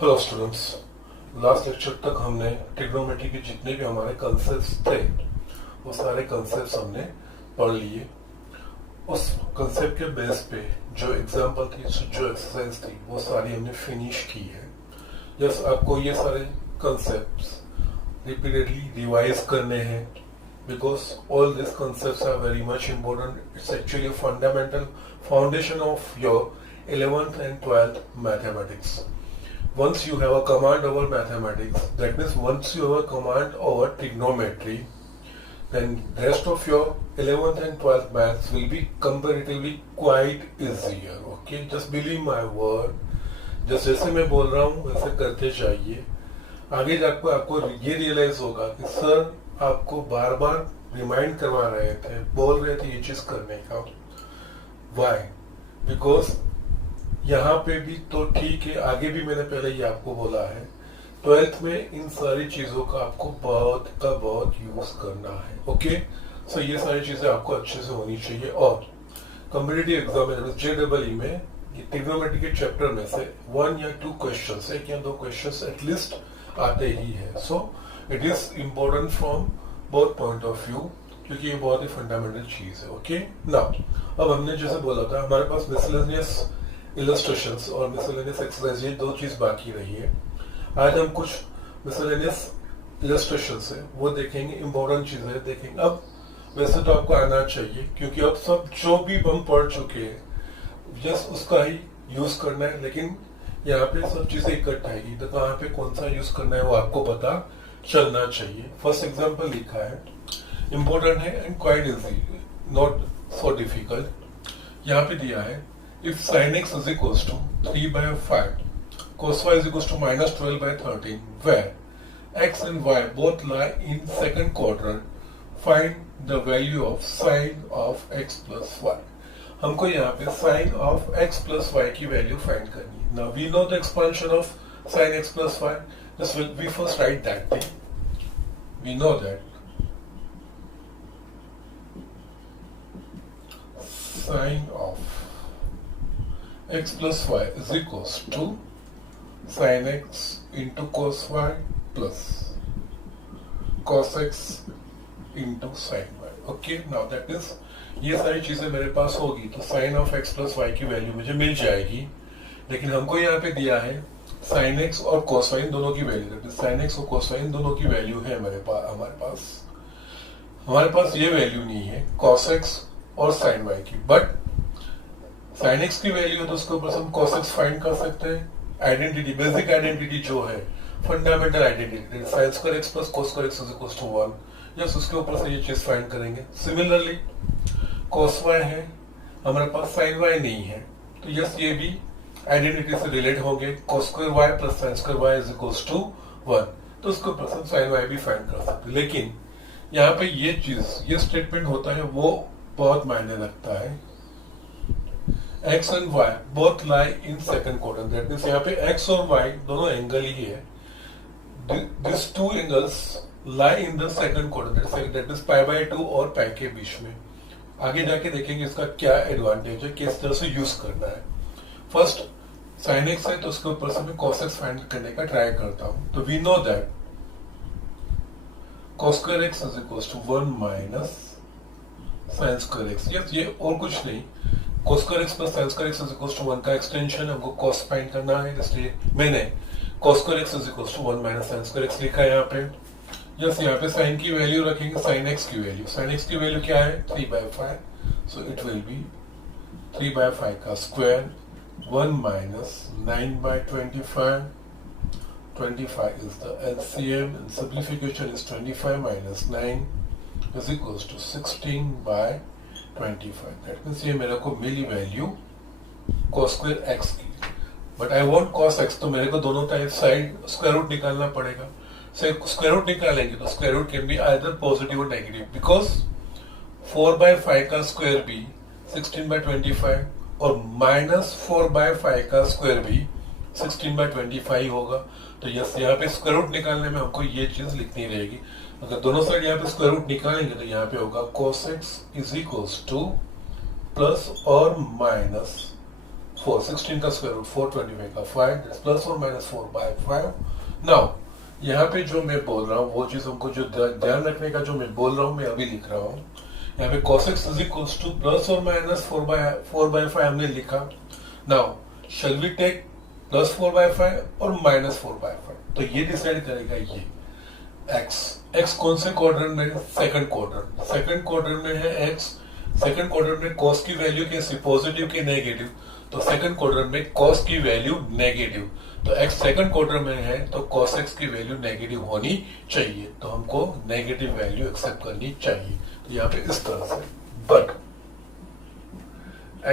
Hello students, last lecture तक हमने trigonometry के जितने भी हमारे कंसेप्ट्स थे वो सारे कंसेप्ट्स हमने पढ़ लिए। उस कंसेप्ट के बेस पे जो एग्जांपल थी, जो एक्सरसाइज थी, वो सारी हमने फिनिश की है। यस, आपको ये सारे कंसेप्ट्स रिपीटेडली रिवाइज करने हैं because all these concepts are very much important. It's actually a fundamental foundation of your 11th and 12th mathematics. Once you have a command over mathematics, that means once you have a command over trigonometry, then rest of your 11th and 12th maths will be comparatively quite easier. Okay, just believe my word. जैसे मैं बोल रहा हूँ वैसे करते जाइए। आगे जाकर आपको ये रियलाइज होगा कि सर आपको बार बार रिमाइंड करवा रहे थे, बोल रहे थे ये चीज करने का। वाई? बिकॉज यहाँ पे भी तो ठीक है, आगे भी मैंने पहले ही आपको बोला है, 12th में इन सारी चीजों का आपको बहुत यूज करना है। ओके, सो ये सारी चीजें आपको अच्छे से होनी चाहिए। और कॉम्पिटिटिव एग्जाम में JEE में ट्रिग्नोमेट्री के चैप्टर में से 1 या 2 क्वेश्चन, 1 या 2 क्वेश्चन एटलीस्ट आते ही है। So it is important from both point of view, क्योंकि ये बहुत ही फंडामेंटल चीज है। ओके, नाउ अब हमने जैसे बोला था हमारे पास मिसलेनियस इलस्ट्रेशंस और मिसलेनियस एक्सरसाइज, ये 2 चीज बाकी रही है। आज हम कुछ मिसलेनियस इलस्ट्रेशंस है वो देखेंगे, इम्पोर्टेंट चीजें देखेंगे। अब वैसे तो आपको आना चाहिए, क्योंकि अब सब जो भी हम पढ़ चुके हैं जस्ट उसका ही यूज करना है, लेकिन यहाँ पे सब चीजें इकट्ठा आएगी तो कहाँ पे कौन सा यूज करना है वो आपको पता चलना चाहिए। फर्स्ट एग्जांपल लिखा है, इंपॉर्टेंट है and quite easy, not so difficult. यहाँ पे दिया है if sin x is equals to 3/5 cos y is equals to -12/13 where x and y both lie in second quadrant, find the value of sin of x plus y। हमको यहाँ पे sin of x plus y की value find करनी है। Now we know the expansion of sin x plus y. Just we first write that thing. We know that sin of x plus y is equals to sin x into cos y plus cos x into sin y. Okay, now that is, ये सारी चीजें मेरे पास होगी तो sin of x plus y की value मुझे मिल जाएगी। लेकिन हमको यहाँ पे दिया है sin x और cos y इन दोनों की वैल्यू, sin x और cos y इन दोनों की वैल्यू है हमारे पास ये वैल्यू नहीं है cos x और sin y की। बट sin x की वैल्यू है तो उसके ऊपर हम cos x फाइंड कर सकते हैं। आइडेंटिटी, बेसिक आइडेंटिटी जो है, fundamental identity, sin square x plus cos square x is equals to 1, yes उसके ऊपर से ये चीज फाइंड करेंगे। सिमिलरली cos y है, हमारे पास sin y नहीं है, तो यस ये भी आइडेंटिटी से रिलेट होंगे। cos square y plus sin square y is equals to 1, तो उसके ऊपर हम sin y भी फाइंड कर सकते हैं। लेकिन यहाँ पे ये चीज, ये स्टेटमेंट होता है वो बहुत मायने रखता है। x and y both lie in second quadrant, that means यहाँ पे x और y दोनों एंगल ही है। These two angles lie in the second quadrant, that is π/2 और π के बीच में। आगे जाके देखेंगे इसका क्या एडवांटेज है, किस तरह से यूज करना है। फर्स्ट sin x है तो उसके ऊपर से मैं cos x फाइंड करने का ट्राई करता हूं। तो we know that cos square x is equals to 1 minus sin square x। ये और कुछ नहीं, cos square x plus sin square x is equals to 1 का एक्सटेंशन है, हमको cos फाइंड करना है, इसलिए मैंने cos square x is equals to 1 minus sin square x लिखा है यहाँ पे। यस, यहाँ पे sin की वैल्यू रखेंगे, sin x की वैल्यू, sin x की वैल्यू क्या है 3/5, सो इट विल बी 3/5 का square 1 minus 9/25, 25 is the LCM and simplification is 25 minus 9 is equals to 16/25। that means ये मेरे को मिली वैल्यू cos square x की। But I want cos x, तो मेरे को दोनों साइड स्क्वायर रूट निकालना पड़ेगा। स्क्वायर रूट निकालेंगे तो square root can be either positive और नेगेटिव, बिकॉज 4/5 का स्क्वायर भी 16/25 और -4/5 का स्क्वायर भी 16/25 होगा। तो यस, यहाँ पे स्क्वायर रूट निकालने में हमको ये चीज लिखनी रहेगी। अगर दोनों साइड यहाँ पे स्क्वायर रूट निकालेंगे तो यहाँ पे होगा cos x is equals to plus और माइनस 4, 16 का स्क्वायर रूट 4, 25 का 5, प्लस और माइनस 4/5। नाउ यहाँ पे जो मैं बोल रहा हूँ वो चीज हमको जो ध्यान रखने का जो मैं बोल रहा हूँ मैं अभी लिख रहा हूँ। यहाँ पे cos x is equals to plus और माइनस 4/5 हमने लिखा। Now shall we take plus 4/5 और माइनस 4/5, तो ये डिसाइड करेगा ये x कौन से क्वाड्रेंट में? सेकंड क्वाड्रेंट में है x। सेकंड क्वाड्रेंट में cos की वैल्यू कैसी? पॉजिटिव की नेगेटिव? तो सेकंड क्वाड्रेंट में cos की वैल्यू नेगेटिव, तो x सेकंड क्वाड्रेंट में है तो cos x की वैल्यू नेगेटिव होनी चाहिए, तो हमको नेगेटिव वैल्यू एक्सेप्ट करनी चाहिए। तो यहाँ पे इस तरह से, but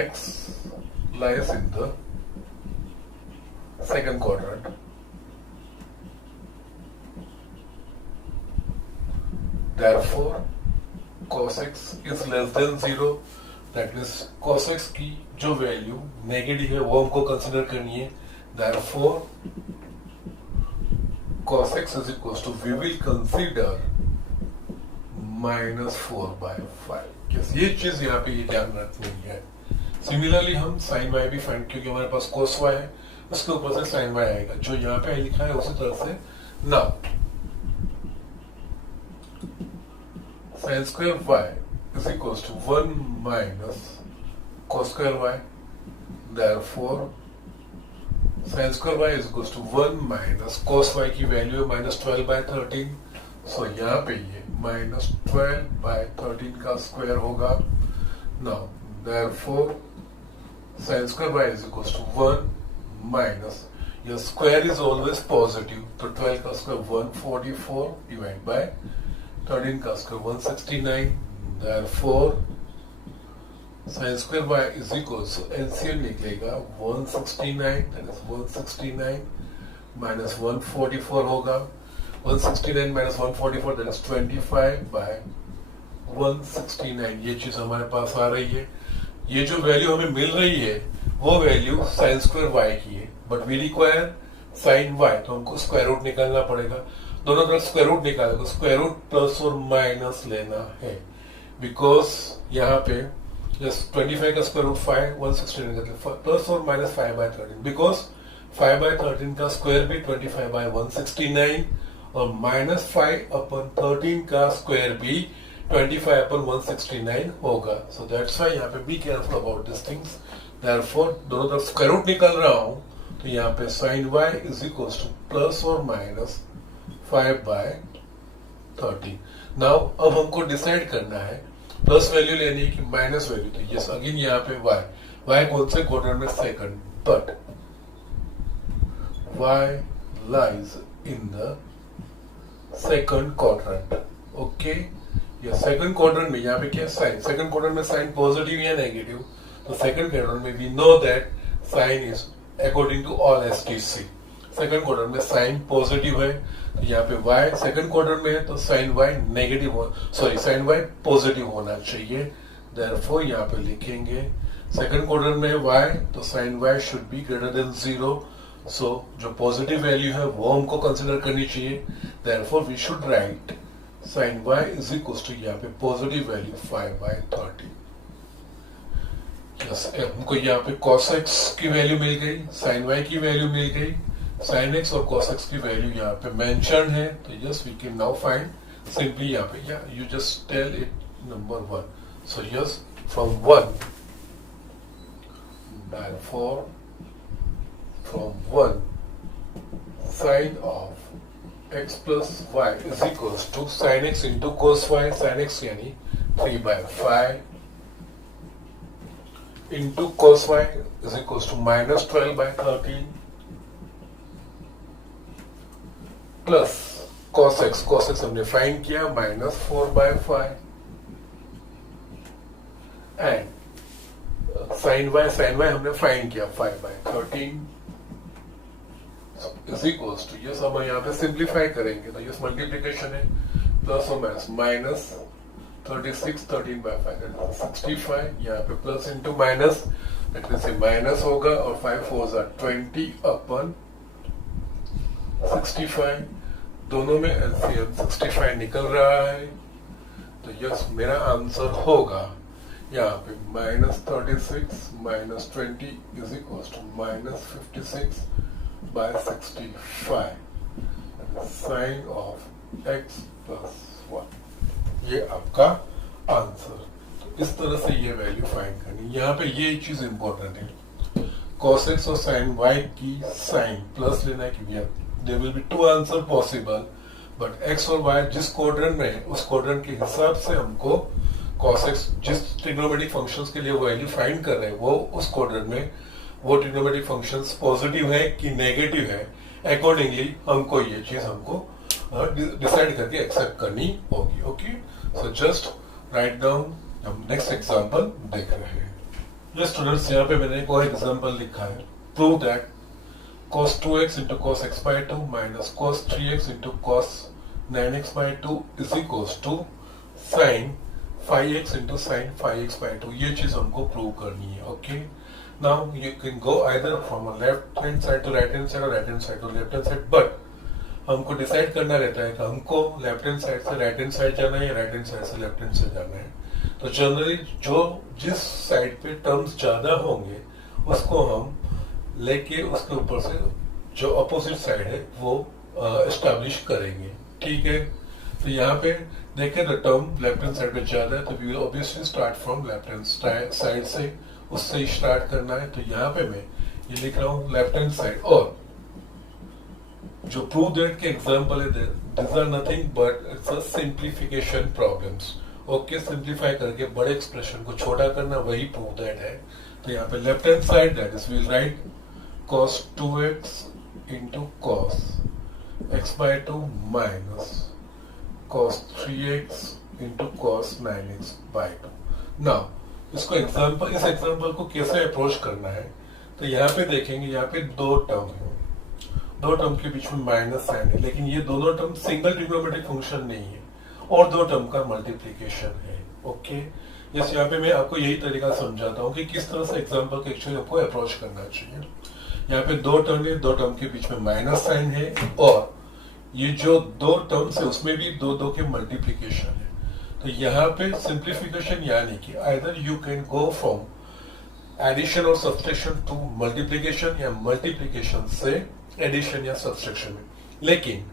x lies in the second quadrant, therefore cos x is less than 0, that means cos x की जो वैल्यू नेगेटिव है वो हमको कंसिडर करनी है। therefore cos x is equals to, we will consider minus 4/5। ये चीज यहाँ पे ये ध्यान रखनी है। सिमिलरली हम sin y भी फाइंड, क्योंकि हमारे पास cos y है उसके ऊपर से sin y आएगा, जो यहाँ पे लिखा है उसी तरह से। ना sin square y is equals to 1 minus cos square y, therefore sin square y is equals to 1 minus cos y की वैल्यू है minus 12/13, सो यहाँ पे ये minus 12/13 का स्क्वायर होगा। Now therefore sin square y is equals to 1 minus, your square is always positive, तो 12 का square 144 divide by 13 का square 169, therefore sin square y is equals to, LCM निकलेगा 169, that is 169 minus 144 होगा, 169 minus 144 that is 25 by 169। ये चीज हमारे पास आ रही है। ये जो वैल्यू हमें मिल रही है वो वैल्यू sin square y की है, but we require sin y, तो हमको स्क्वायर रूट निकालना पड़ेगा। दोनों तरफ स्क्वायर रूट निकाले तो स्क्वायर रूट प्लस और माइनस लेना है, बिकॉज यहाँ पे 25 का स्क्वायर रूट 5, 169 प्लस और माइनस 5/13, बिकॉज 5/13 का स्क्वायर भी 25/169 और माइनस 5/13 का स्क्वायर भी 25/169 होगा। सो दैट्स वाई यहाँ पे be careful about this things. Therefore दोनों तरफ स्क्वायर रूट निकल रहा हूं, तो यहाँ पे sin y is equals to plus और माइनस 5/13। नाउ अब हमको डिसाइड करना है प्लस वैल्यू लेनी है कि माइनस वैल्यू, तो यस अगेन यहाँ पे y कौन से क्वाड्रेंट में? Second, but y lies in the second quadrant, okay. ये सेकंड क्वाड्रेंट में यहाँ पे क्या साइन? सेकंड क्वाड्रेंट में साइन पॉजिटिव या नेगेटिव? तो सेकंड क्वाड्रेंट में we know that sine is according to all STC. Second quadrant में साइन पॉजिटिव है, तो यहाँ पे y सेकंड क्वाड्रेंट में है तो साइन y नेगेटिव हो, सॉरी साइन y पॉजिटिव होना चाहिए। देयरफॉर यहाँ पे लिखेंगे सेकंड क्वाड्रेंट में है y, तो sine y should be greater than 0, so जो पॉजिटिव वैल्यू है वो हमको कंसिडर करनी चाहिए। Therefore we should write sin y is equals to, यहाँ पे पॉजिटिव वैल्यू 5/13। यस हमको यहाँ पे cos x की वैल्यू मिल गई, sin y की वैल्यू मिल गई, sin x और cos x की वैल्यू यहाँ पे मेंशन है, तो yes we can now find simply यहाँ पे, या you just tell it number 1। So yes from 1, therefore from 1 sin of x plus y is equals to sin x into cos y, sin x यानी 3/5 into cos y is equals to minus 12/13 plus cos x हमने find किया minus 4/5 and sin y हमने find किया 5/13 is equals to, yes हम यहाँ पे simplify करेंगे तो यस मल्टीप्लीकेशन है, प्लस और माइनस, माइनस 36 13/5 65, यहाँ पे plus into minus that means minus होगा और 5 4 20/65, दोनों में एलसीएम 65 निकल रहा है, तो यस मेरा आंसर होगा यहाँ पे -36 -20 is equal to -56 by 65 sine of x plus 1। ये आपका आंसर। तो इस तरह से ये वैल्यू फाइंड करनी। यहाँ पे ये चीज इंपॉर्टेंट है, cos x और sin y की साइन प्लस लेना है कि there will be two answer possible, but x और y जिस क्वाड्रेंट में है उस क्वाड्रेंट के हिसाब से हमको cos x जिस ट्रिग्नोमेट्रिक फंक्शंस के लिए वो वैल्यू फाइंड कर रहे हैं वो उस क्वाड्रेंट में वो ट्रिग्नोमेट्रिक फंक्शंस पॉजिटिव है कि नेगेटिव है, अकॉर्डिंगली हमको ये चीज हमको डिसाइड करके एक्सेप्ट करनी होगी। Okay, so just write down. हम नेक्स्ट एग्जांपल देख रहे हैं। ये स्टूडेंट्स, यहाँ पे मैंने एक और एग्जांपल लिखा है। Prove that cos 2x into cos x by 2 minus cos 3x into cos 9x by 2 is equals to sin 5x into sin 5x by 2। ये चीज हमको प्रूव करनी है। Okay, now you can go either from left hand side to right hand side और right hand side to left hand side, but हमको decide करना रहता है कि हमको लेफ्ट हैंड साइड से राइट हैंड साइड जाना है या राइट हैंड साइड से लेफ्ट हैंड से जाना है। तो जनरली जो जिस साइड पे टर्म्स ज्यादा होंगे उसको हम लेके उसके ऊपर से जो अपोजिट साइड है वो एस्टैब्लिश करेंगे। ठीक है, तो यहाँ पे देखें the term left hand side पे ज्यादा है तो we will obviously start from left hand side से, उससे ही स्टार्ट करना है। तो यहाँ पे मैं ये लिख रहा हूँ लेफ्ट हैंड साइड, और जो प्रूव दैट के एग्जांपल है this are nothing but it's a simplification problems. Okay, simplify करके बड़े एक्सप्रेशन को छोटा करना वही प्रूव दैट है। तो यहाँ पे left hand side that is will write cos 2x into cos x by 2 minus cos 3x into cos 9x by 2। Now इसको इस एग्जांपल को कैसे अप्रोच करना है, तो यहाँ पे देखेंगे, यहाँ पे दो टर्म है, दो टर्म के बीच में माइनस साइन है, लेकिन ये दोनों टर्म सिंगल ट्रिग्नोमेट्रिक फंक्शन नहीं है और दो टर्म का मल्टीप्लीकेशन है। ओके, जैसे यहाँ पे मैं आपको यही तरीका समझाता हूँ कि किस तरह से एग्जांपल के एक्चुअली आपको अप्रोच करना चाहिए। यहाँ पे दो टर्म है, दो टर्म के बीच में माइनस साइन है, और ये जो दो टर्म्स है उसमें भी दो दो के मल्टीप्लीकेशन है। तो यहाँ पे सिंप्लीफिकेशन यानी कि either you can go from addition और सब्सट्रैक्शन टू मल्टीप्लीकेशन या मल्टीप्लीकेशन से एडिशन या सब्सट्रैक्शन में, लेकिन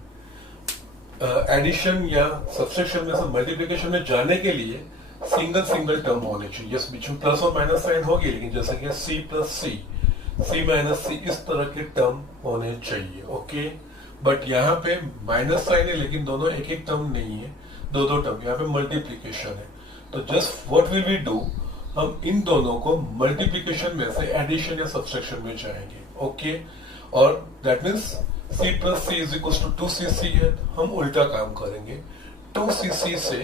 एडिशन या सब्सट्रैक्शन में से मल्टीप्लीकेशन में जाने के लिए सिंगल टर्म होने चाहिए। यस, बीच में प्लस और माइनस साइन होगी, लेकिन जैसे कि सी प्लस सी, सी माइनस सी, इस तरह के टर्म होने चाहिए। ओके, बट यहाँ पे माइनस साइन है लेकिन दोनों एक एक टर्म नहीं है, दो दो टर्म, यहाँ पे मल्टीप्लीकेशन है। तो just what will we do, हम इन दोनों को मल्टीप्लीकेशन में से एडिशन या सब्सट्रैक्शन में जाएंगे। ओके, और that means c plus c is equal to 2cc है, हम उल्टा काम करेंगे, 2cc से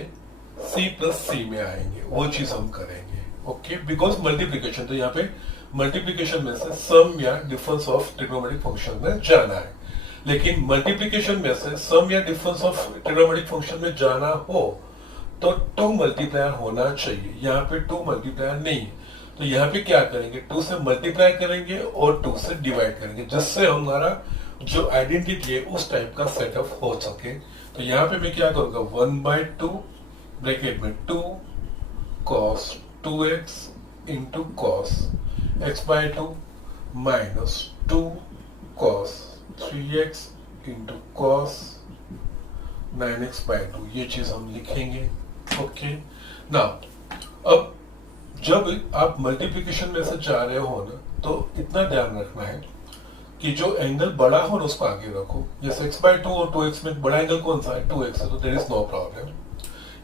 c प्लस सी में आएंगे, वो चीज हम करेंगे। ओके, बिकॉज मल्टीप्लीकेशन, तो यहाँ पे मल्टीप्लीकेशन में से सम या डिफरेंस ऑफ ट्रिग्नोमेट्रिक फंक्शन में जाना है, लेकिन मल्टीप्लीकेशन में से सम या डिफरेंस ऑफ ट्रिग्नोमेट्रिक फंक्शन में जाना हो तो 2 मल्टीप्लायर होना चाहिए। यहाँ पे 2 मल्टीप्लायर नहीं है, तो यहाँ पे क्या करेंगे, 2 से मल्टीप्लाई करेंगे और 2 से डिवाइड करेंगे, जिससे हमारा जो आइडेंटिटी है उस टाइप का सेटअप हो सके। तो यहाँ पे मैं क्या करूंगा, 1/2 ब्रैकेट में 2 cos 2x into cos x by 2 minus 2 cos 3x into cos 9x by 2, ये चीज हम लिखेंगे। ओके, नाउ अब जब आप मल्टीप्लिकेशन में से जा रहे हो ना, तो इतना ध्यान रखना है कि जो एंगल बड़ा हो ना उसको आगे रखो। जैसे x by 2 और 2x में बड़ा एंगल कौन सा है, 2x है, तो देयर इज नो प्रॉब्लम।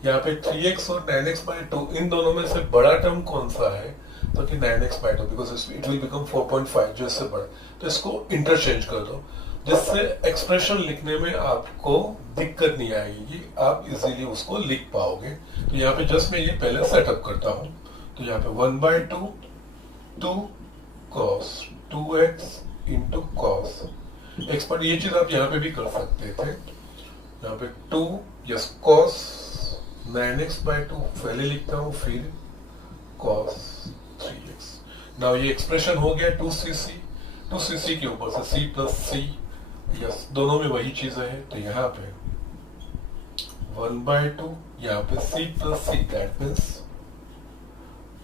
यहाँ पे 3x और 9x by 2, इन दोनों में से बड़ा टर्म कौन सा है, तो कि 9x by 2, because it will become 4.5, जो इससे बड़ा, तो इसको इंटरचेंज कर दो, जिससे एक्सप्रेशन लिखने में आपको दिक्कत नहीं आएगी, आप इजीली उसको लिख पाओगे। तो यहाँ पे जस्ट मैं ये पहले सेटअप करता हूँ। तो यहाँ पे 1/2 2 cos 2x into cos x पर, ये चीज आप यहाँ पे भी कर सकते थे। यहाँ पे 2 यस cos 9x by 2 पहले लिखता हूँ, फिर cos 3x। नाउ ये एक्सप्रेशन हो गया 2cc के ऊपर से c प्लस सी, यस दोनों में वही चीजें हैं। तो यहाँ पे 1/2, यहाँ पे c plus c, that means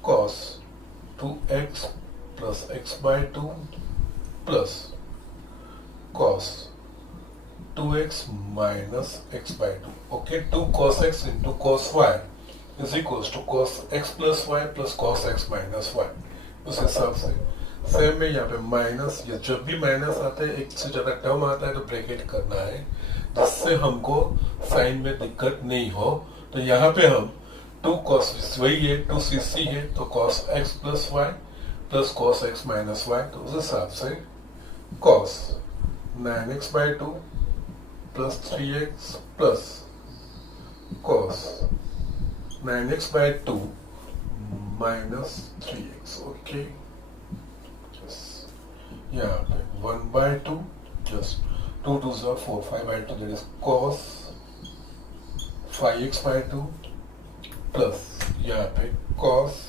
cos 2x plus x by 2 plus cos 2x minus x by 2. Okay, 2 cos x into cos y is equals to cos x plus y plus cos x minus y. उस हिसाब से same में यहाँ पे minus, या जब भी minus आता है, एक से ज्यादा टर्म आता है तो ब्रैकेट करना है जिससे हमको साइन में दिक्कत नहीं हो। तो यहाँ पे हम 2 cos, वही है 2cc है, तो cos x plus y plus cos x minus y, तो उस हिसाब से cos 9x by 2 plus 3x plus cos 9x by 2 minus 3x. Okay, यहाँ पे 1 by 2, just 2 2s are 4, 5 by 2, that is cos 5x by 2 plus यहाँ पे cos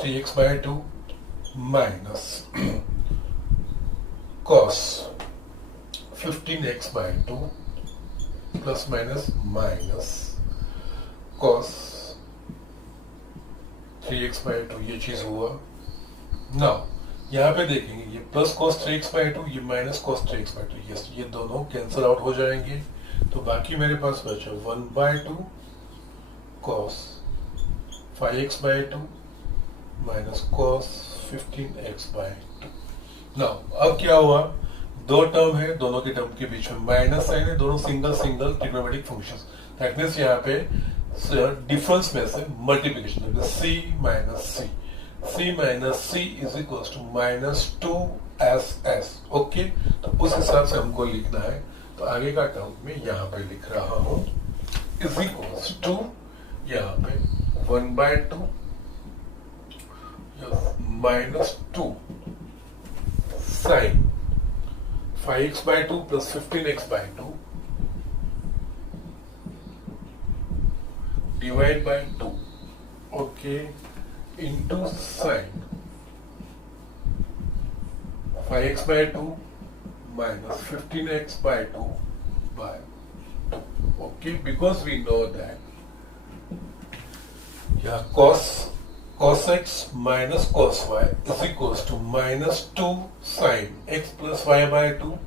3x by 2 minus cos 15x by 2 plus minus minus cos 3x by 2, ये चीज हुआ। Now यहाँ पे देखेंगे ये प्लस cos 3x by 2, ये माइनस cos 3x by 2, ये दोनों कैंसिल आउट हो जाएंगे। तो बाकी मेरे पास बचा 1 by 2 cos 5x by 2 minus cos 15x by 2। Now अब क्या हुआ, दो टर्म है, दोनों के टर्म के बीच में माइनस साइन है, दोनों single single trigonometric functions. That means यहाँ पे डिफरेंस में से multiplication, c minus c is equal to minus 2ss। ओके, तो उस हिसाब से हमको लिखना है। तो आगे का टर्म में यहाँ पे लिख रहा हूं इज इक्वल टू यहाँ पे 1 by 2 minus 2 sine 5x by 2 plus 15x by 2 divide by 2, okay, into sin 5x by 2 minus 15x by 2 by 2, okay, because we know that cos x minus cos y is equals to minus 2 sin x plus y by 2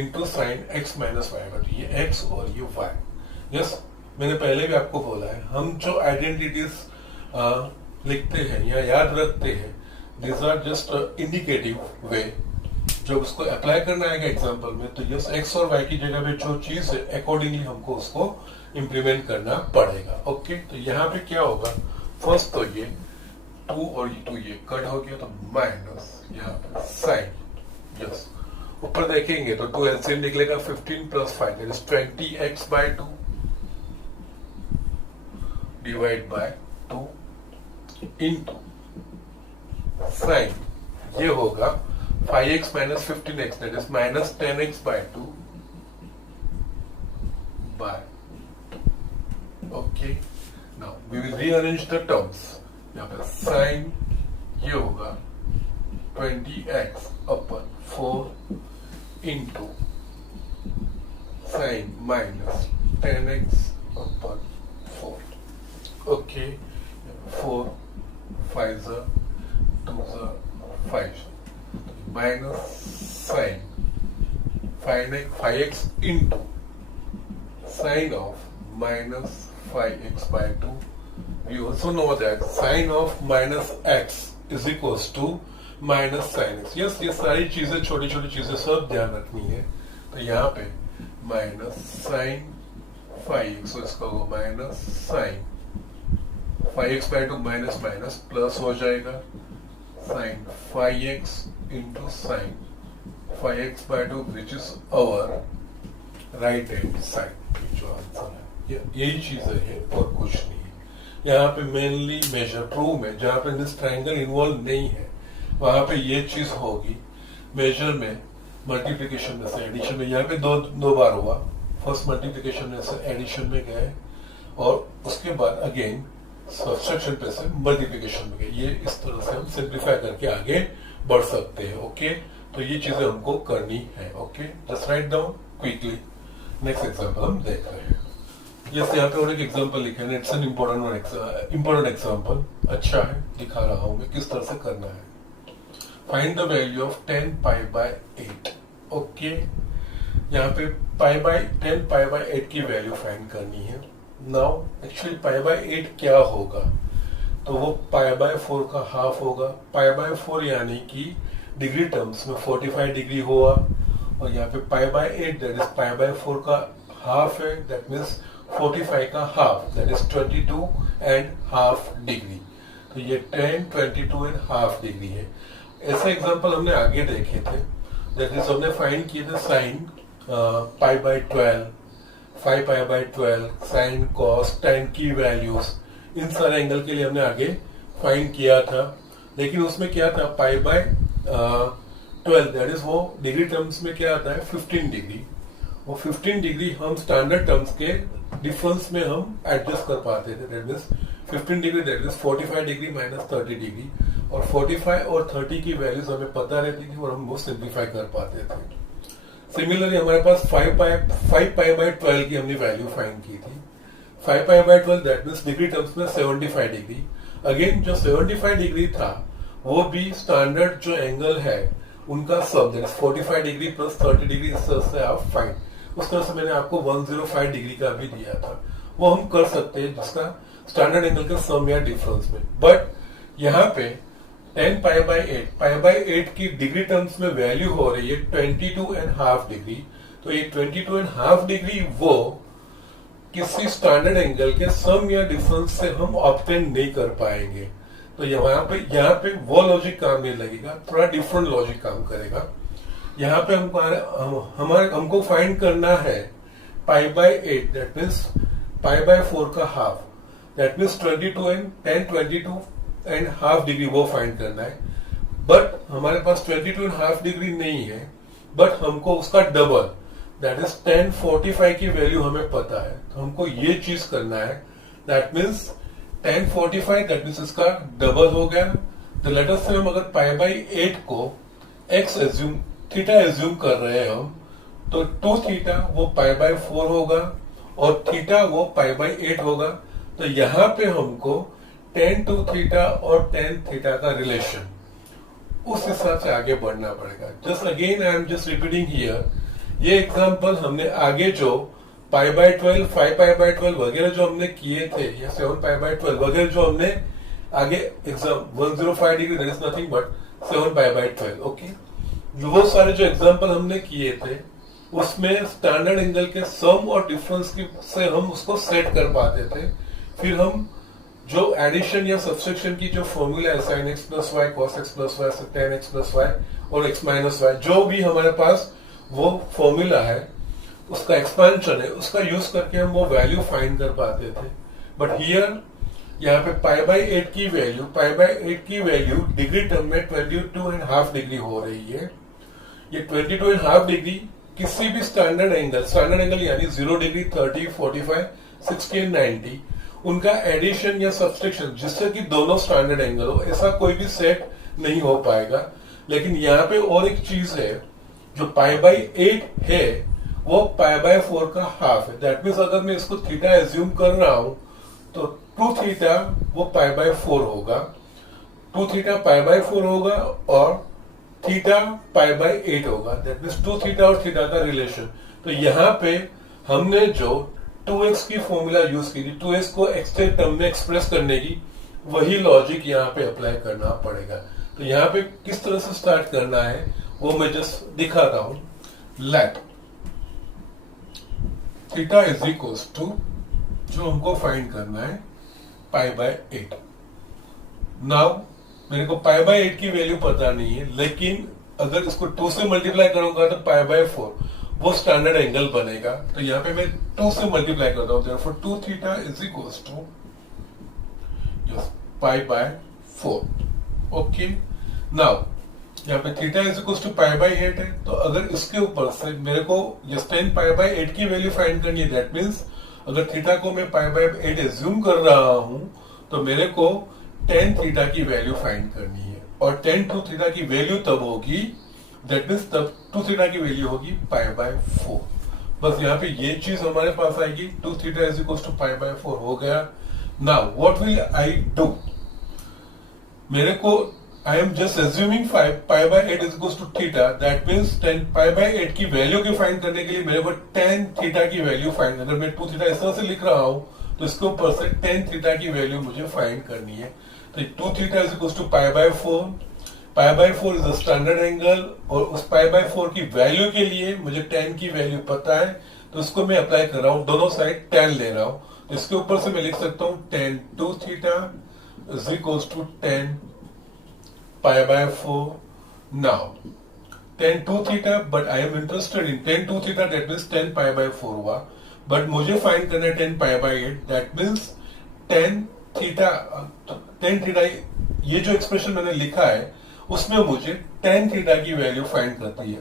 into sin x minus y by 2, ये x और ये y। Yes, मैंने पहले भी आपको बोला है, हम जो आइडेंटिटीज लिखते हैं या याद रखते हैं, दिस आर जस्ट इंडिकेटिव वे। जब उसको अप्लाई करना है एग्जाम्पल में, तो यस एक्स और वाई की जगह पे जो चीज है अकॉर्डिंगली हमको उसको इम्प्लीमेंट करना पड़ेगा। ओके, तो यहाँ पे क्या होगा, फर्स्ट तो ये 2 और 2 ये कट हो गया, तो माइनस यहाँ पे साइन, यस ऊपर देखेंगे तो 2 एलसीएम निकलेगा 15 plus 5 that is 20x by 2 divide by 2 into sine ये होगा 5x minus 15x, that is minus 10x by 2 by 2. Okay, now we will rearrange the terms। यहाँ पे sin ये होगा 20x upon 4 into sin minus 10x upon 4। Okay, 4 5 2 5 minus sin 5x into sin of minus 5x by 2। We also know that sin of minus x is equals to minus sin x। Yes, ये सारी चीजें छोटी छोटी चीजें सब ध्यान रखनी है। तो यहाँ पे माइनस साइन 5x, तो इसका होगा minus sine 5x by 2 minus minus plus हो जाएगा sin 5x into sin 5x by 2 which is our right hand side। जो आंसर है यही चीजें है और कुछ नहीं है। यहाँ पे मेनली मेजर ट्रू में जहाँ पे दिस ट्रायंगल इन्वॉल्व नहीं है वहां पे ये चीज होगी। मेजर में मल्टीप्लिकेशन में से एडिशन में, यहाँ पे दो बार हुआ, फर्स्ट मल्टीप्लिकेशन में से एडिशन में गए और उसके बाद अगेन सब्सट्रैक्शन पे से मल्टीप्लिकेशन में गए। ये इस तरह से हम सिंप्लीफाई करके आगे बढ़ सकते हैं। ओके, तो ये चीजें हमको करनी है। Okay, just write down quickly. Next example हम देख रहे हैं। जैसे यहाँ पे और एक एग्जांपल लिखा है, इट्स एन इम्पोर्टेंट एग्जांपल, अच्छा है, दिखा रहा हूं मैं किस तरह से करना है। Find the value of 10 pi by 8। Okay, यहाँ पे टेन पाई बाय 8 की वैल्यू फाइंड करनी है। नाउ एक्चुअली पाई बाय 8 क्या होगा, तो वो पाई बाय 4 का हाफ होगा। पाई बाय 4 यानी कि डिग्री टर्म्स में 45 डिग्री हुआ, और यहाँ पे पाई by 8 that is pi by 4 का हाफ है, दैट मीन्स 45 का half, that is 22 and half degree. तो ये 10, 22 एंड हाफ डिग्री है। ऐसे एग्जांपल हमने आगे देखे थे, दैट इज हमने फाइंड किए थे sine pi by 12, 5 pi bye 12, sine cos tan की वैल्यूज, इन सारे एंगल के लिए हमने आगे फाइंड किया था। लेकिन उसमें क्या था, पाई बाय 12 दैट इज वो डिग्री टर्म्स में क्या आता है 15 डिग्री। वो 15 डिग्री हम स्टैंडर्ड टर्म्स के डिफरेंस में हम एडजस्ट कर पाते थे, that means 15 degree that is 45 degree minus 30 degree, और 45 और 30 की वैल्यूज हमें पता रहती थी और हम वो सिंप्लीफाई कर पाते थे। सिमिलरली हमारे पास 5 पाई बाय 12 की हमने वैल्यू फाइंड की थी। 5 pi bye 12 that means degree terms में 75 डिग्री। अगेन जो 75 डिग्री था वो भी स्टैंडर्ड जो एंगल है उनका सब, that is 45 degree plus 30 degree, इस तरह से आप फाइंड, उस तरह से मैंने आपको 105 डिग्री का भी दिया था, वो हम कर सकते हैं जिसका स्टैंडर्ड एंगल के सम या डिफरेंस में। बट यहाँ पे 10 पाई बाय 8 की डिग्री टर्म्स में वैल्यू हो रही है 22 एंड हाफ डिग्री। तो ये 22 एंड हाफ डिग्री वो किसी स्टैंडर्ड एंगल के सम या डिफरेंस से हम ऑब्टेन नहीं कर पाएंगे। तो यहाँ पे वो लॉजिक काम नहीं लगेगा, थोड़ा डिफरेंट लॉजिक काम करेगा। यहाँ पे हमको फाइंड करना है पाई by 8 that means pi by 4 का half, that means 22 and 10 22 and half degree वो फाइंड करना है। बट हमारे पास 22 एंड हाफ डिग्री नहीं है, बट हमको उसका डबल दैट इज 1045 की वैल्यू हमें पता है, तो हमको ये चीज करना है, दैट मीन्स 1045 दैट मीन्स इसका डबल हो गया। तो लेट अस से हम अगर पाई बाय 8 को एक्स एज्यूम थीटा एज्यूम कर रहे हैं हम, तो 2 थीटा वो पाई बाय 4 होगा और थीटा वो पाई बाय 8 होगा। तो यहाँ पे हमको tan 2 थीटा और tan थीटा का रिलेशन उस हिसाब से आगे बढ़ना पड़ेगा। Just again I am just repeating here, ये एग्जांपल हमने आगे जो पाई बाय 12, 5 पाई बाय 12 वगैरह जो हमने किए थे, या 7 पाई बाय 12 वगैरह जो हमने आगे exam 105 degree that is nothing but 7 pi by 12। Okay, वो सारे जो एग्जांपल हमने किए थे उसमें स्टैंडर्ड एंगल के सम और डिफरेंस की से हम उसको सेट कर पाते थे। फिर हम जो एडिशन या सब्सट्रैक्शन की जो फॉर्मूला है sine x plus y, cos x plus y, tan x plus y और एक्स माइनस वाई, जो भी हमारे पास वो फॉर्मूला है उसका एक्सपेंशन है, उसका यूज करके हम वो वैल्यू फाइंड कर पाते थे। बट हियर यहाँ पे पाई बाय 8 की वैल्यू डिग्री टर्म में 22 एंड हाफ डिग्री हो रही है। ये 22 एंड हाफ डिग्री किसी भी स्टैंडर्ड एंगल यानी 0 डिग्री, 30, 45, 60 एंड 90 उनका एडिशन या सब्सट्रैक्शन जिससे कि दोनों स्टैंडर्ड एंगल हो, ऐसा कोई भी सेट नहीं हो पाएगा। लेकिन यहाँ पे और एक चीज है, जो पाई बाय 8 है वो पाई बाय 4 का हाफ है। दैट मीन्स अगर मैं इसको थीटा एज्यूम कर रहा हूं तो 2 थीटा वो पाई बाय 4 होगा, 2 थीटा पाई बाय 4 होगा और थीटा पाई बाय 8 होगा। दैट मीन्स 2 थीटा और थीटा का रिलेशन। तो यहाँ पे हमने जो 2x की फॉर्मूला यूज की थी, 2x को एक्स के टर्म में एक्सप्रेस करने की, वही लॉजिक यहाँ पे अप्लाई करना पड़ेगा। तो यहाँ पे किस तरह से स्टार्ट करना है वो मैं जस्ट दिखाता हूं। Let theta is equals to, जो हमको फाइंड करना है पाई बाय 8। नाउ मेरे को पाई बाय 8 की वैल्यू पता नहीं है, लेकिन अगर इसको 2 से मल्टीप्लाई करूंगा तो पाई बाय 4 वो स्टैंडर्ड एंगल बनेगा। तो यहाँ पे मैं 2 से मल्टीप्लाई करता हूं, therefore 2 theta is equals to pi by 4। Okay, now यहाँ पे theta is equals to pi by 8 है, तो अगर इसके ऊपर से मेरे को ये 10 पाई बाय 8 की वैल्यू फाइंड करनी है, दैट मीन्स अगर थीटा को मैं पाई बाय 8 एज्यूम कर रहा हूं तो मेरे को 10 थीटा की वैल्यू फाइंड करनी है, और 10 2 थीटा की वैल्यू तब होगी, दैट मीन्स तब 2 थीटा की वैल्यू होगी पाई बाय 4। बस यहाँ पे ये चीज हमारे पास आएगी 2 theta is equal to pi by 4 हो गया। Now what will I do, मेरे को I am just assuming 5 pi by 8 is equal to theta, that means 10 pi by 8 की वैल्यू की फाइंड करने के लिए मेरे को 10 थीटा की वैल्यू फाइंड, अगर मैं 2 थीटा इस तरह से लिख रहा हूं तो इसके ऊपर से 10 थीटा की वैल्यू मुझे फाइंड करनी है। तो 2 theta is equal to pi by 4, pi by 4 is a standard angle, और उस पाई बाय 4 की वैल्यू के लिए मुझे 10 की वैल्यू पता है, तो इसको मैं अप्लाई कर रहा हूं, दोनों साइड 10 ले रहा हूं, तो इसके ऊपर से मैं लिख सकता हूं 10 2 theta is equal to 10 pi by 4। Now 10 2 theta, but I am interested in 10 2 theta, that means 10 pi by 4 हुआ, बट मुझे फाइंड करना है 10 pi by 8, that means 10 theta, 10 theta, ये जो एक्सप्रेशन मैंने लिखा है उसमें मुझे 10 थीटा की वैल्यू फाइंड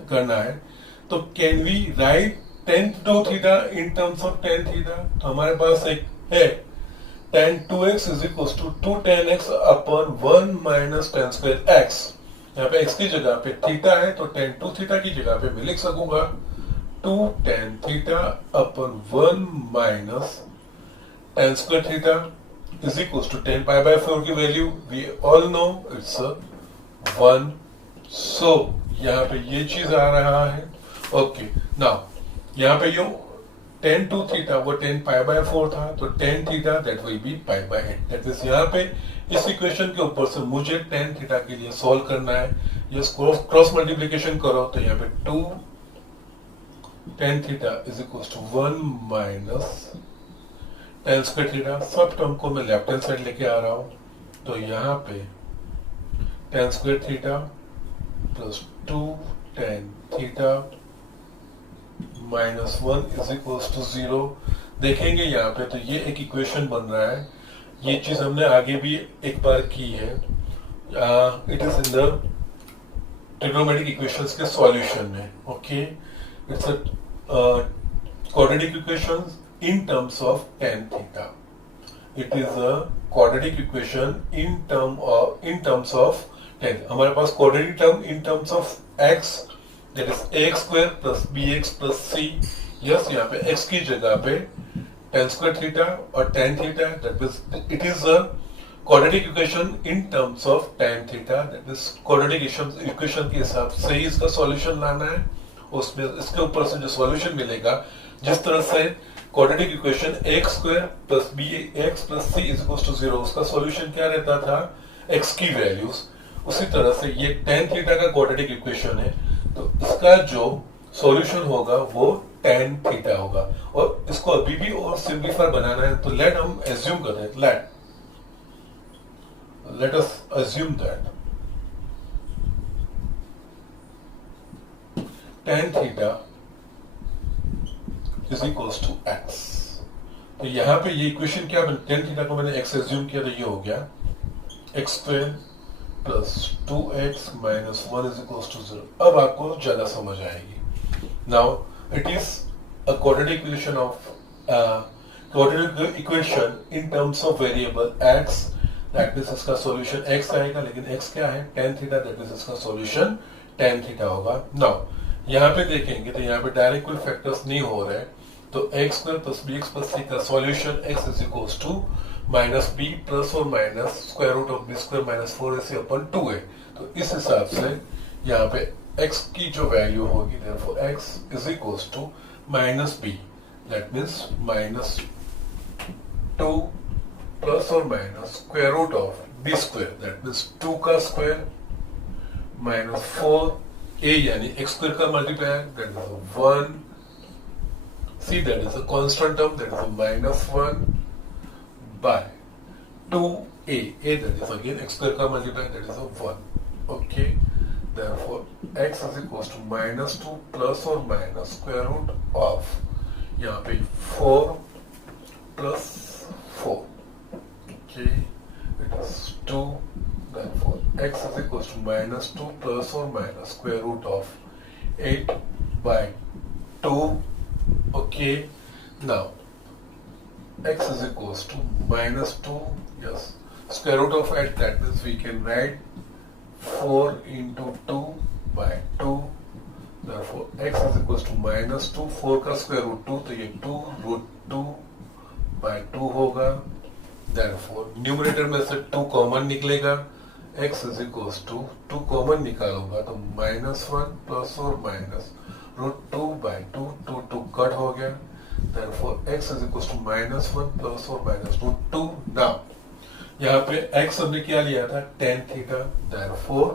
करना है। तो can we write 10 2 theta in terms of 10 theta, तो हमारे पास एक है tan 2x is equal to 2 tan x upon 1 minus tan square x। यहाँ पे x की जगह पे थीटा है, तो tan 2 थीटा की जगह पे मैं लिख सकूंगा 2 tan theta upon 1 minus tan square theta is equal to 10 pi by 4 की value we all know it's 1। So यहाँ पे ये चीज आ रहा है। ओके, नाउ यहाँ पे जो tan 2 थीटा वो 10 पाई बाय 4 था, तो tan theta that will B pi by 8। That means यहाँ पे इस इक्वेशन के ऊपर से मुझे tan थीटा के लिए सॉल्व करना है। ये क्रॉस मल्टीप्लिकेशन करो तो यहाँ पे 2 tan theta is equal to 1 minus tan square theta, सब टर्म को मैं लेफ्ट हैंड साइड लेके आ रहा हूं, तो यहाँ पे tan square theta plus 2 tan theta minus 1 is equal to 0। देखेंगे यहाँ पे तो ये एक इक्वेशन बन रहा है, ये चीज हमने आगे भी एक बार की है, it is in the trigonometric equations के सॉल्यूशन में। Okay, it's a quadratic equations in terms of tan theta. It is a quadratic equation in terms of tan. हमारे पास quadratic term in terms of x, that is ax square plus bx plus c. Yes, यहाँ पे x की जगह पे tan square theta और tan theta, that is it is a quadratic equation in terms of tan theta. That is quadratic equation के हिसाब से ही इसका solution लाना है, उसमें इसके ऊपर से जो solution मिलेगा, जिस तरह से quadratic equation x square plus bx plus c is equal to 0, उसका सॉल्यूशन क्या रहता था, x की वैल्यूज, उसी तरह से ये tan थीटा का क्वाड्रेटिक इक्वेशन है, तो इसका जो सॉल्यूशन होगा वो tan थीटा होगा। और इसको अभी भी और सिंपलीफाई बनाना है, तो लेट हम एज्यूम करते हैं, let us assume that tan theta is equals to x। तो यहाँ पे ये इक्वेशन क्या बन, tan थीटा को मैंने x एज्यूम किया, तो ये हो गया x square plus 2x minus 1 is equals to 0। अब आपको ज्यादा समझ आएगी। Now it is a quadratic equation of quadratic equation in terms of variable x, that means इसका सॉल्यूशन x आएगा, लेकिन x क्या है, tan थीटा, दैट मींस इसका सॉल्यूशन tan थीटा होगा। नाउ यहाँ पे देखेंगे तो यहाँ पे डायरेक्ट कोई फैक्टर्स नहीं हो रहे, तो x square plus bx plus c का solution x is equals to minus b plus और minus square root of b square minus 4ac upon 2a। तो इस हिसाब से यहाँ पे x की जो वैल्यू होगी, therefore x is equals to minus b, that means minus 2 plus और minus square root of b square, that means 2 का स्क्वायर माइनस 4a यानी x स्क्वायर का multiplier, that is 1, c that is a constant term, that is a minus 1 by 2a, that is again x square का multiplier, that is a 1. Okay, therefore x is equals to minus 2 plus or minus square root of यहाँ पे 4 plus 4. Okay, it is 2. Therefore x is equals to minus 2 plus or minus square root of 8 by 2. Okay, now x is equals to minus 2, yes, square root of 8, that means we can write 4 into 2 by 2, therefore x is equals to -2, 4 का square root 2, तो ये 2 root 2 bye 2 होगा। therefore numerator में से 2 common निकलेगा, x is equals to 2 common निकालूंगा तो -1 plus और माइनस रूट 2 बाय 2, 2 2 कट हो गया। therefore x is equals to -1 plus और माइनस रूट 2। नाउ यहाँ पे x हमने क्या लिया था, tan theta, therefore